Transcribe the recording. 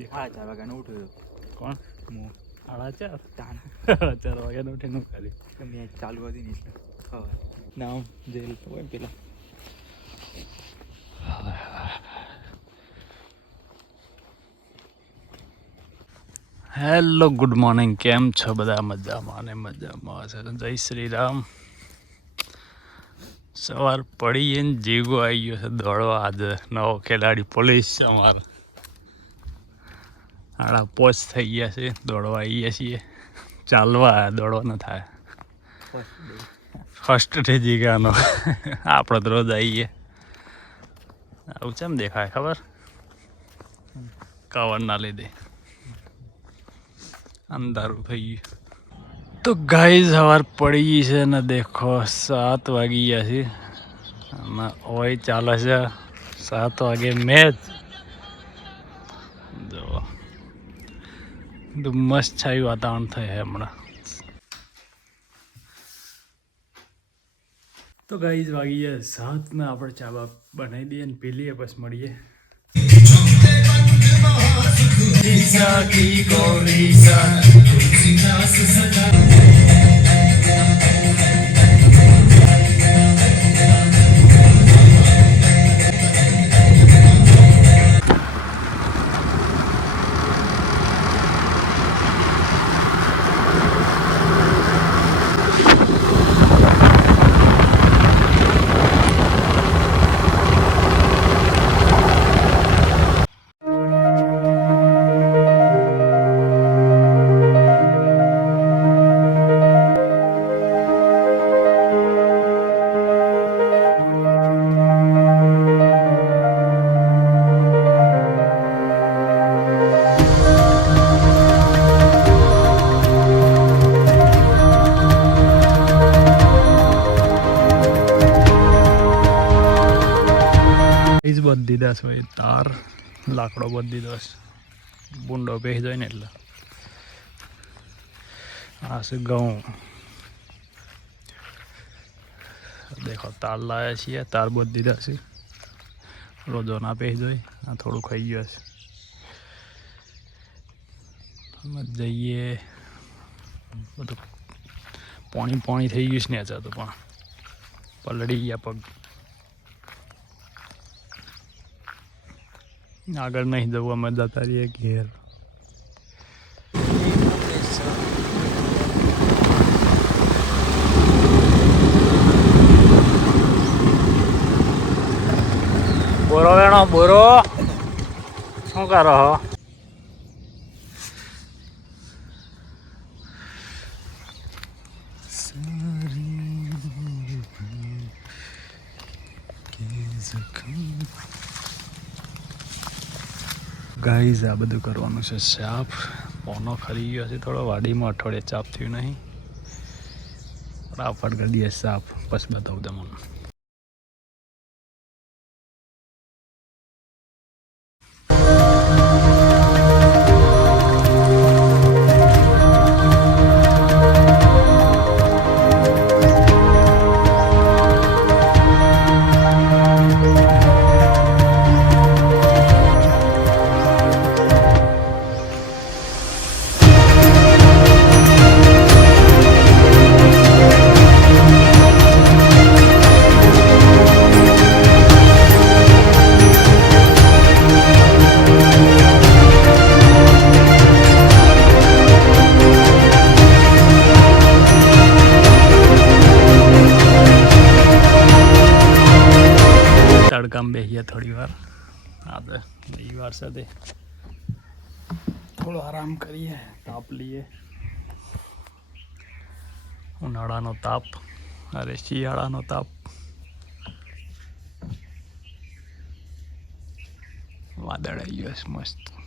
દેખાય 4 વાગ્યાનો ઉઠ્યો. કોણ? હું 4:30 તાન 4 વાગ્યાનો ઉઠીને કરી મેચ ચાલુ હતી ને એટલે ખબર નામ જેલ હોય પેલા. હેલો ગુડ મોર્નિંગ, કેમ છો બધા? મજામાં અને મજામાં છે. જય શ્રી રામ. સવાર પડી ને જીગો આવી ગયો છે દોડવા. આજે નવો ખેલાડી પોલીસ અમારા 5:30 થઈ ગયા છે. દોડવા આવીએ છીએ. ચાલવા દોડવા ન થાય. ફર્સ્ટ ડે જીગાનો આપણે તો રોજ આવીએ. આવું કેમ દેખાય ખબર? કવરના લીધે અંધારું થઈ ગયું. તો ગાઈઝ સવાર પડી ગઈ છે ને દેખો 7 વાગી ગયા છે અને ઓય ચાલે છે 7 વાગે મેચ. જો મસ્ત છાયું વાતાવરણ થાય છે હમણાં. તો ગાઈઝ વાગી ગયા 7 ને આપણે ચા બા બનાવી દઈએ ને પી લઈએ, બસ મળીએ. બધી દીધા છે ભાઈ, તાર લાકડો બધી દીધો છે. બુંડો બેસી જાય ને એટલે. આ છે ઘઉં. દેખો તાર લાવ્યા છીએ, તાર બધી દીધા છે. રોજો ના બેસી જાય. આ થોડું ખાઈ ગયો છે. જઈએ બધું પાણી થઈ ગયું છે ને તો પણ પલળી ગયા પગ. આગળ નહીં જવું, અમે જતા રહીએ ઘેર. બોરો વેણો બોરો શું કરો હો? ગાઈઝ આ બધું કરવાનું છે સાફ. પોનો ખરી ગયો છે થોડો, વાડીમાં અઠવાડિયે ચાપ થયું નહીં. ફટાફટ કરી દઈએ સાફ, પછી બતાવું તમને. તડકામાં બેસીએ થોડી વાર. આજે રવિવાર સાથે થોડો આરામ કરીએ, તાપ લઈએ. ઉનાળાનો તાપ, અરે શિયાળાનો તાપ. વાદળ આવી ગયો છે મસ્ત.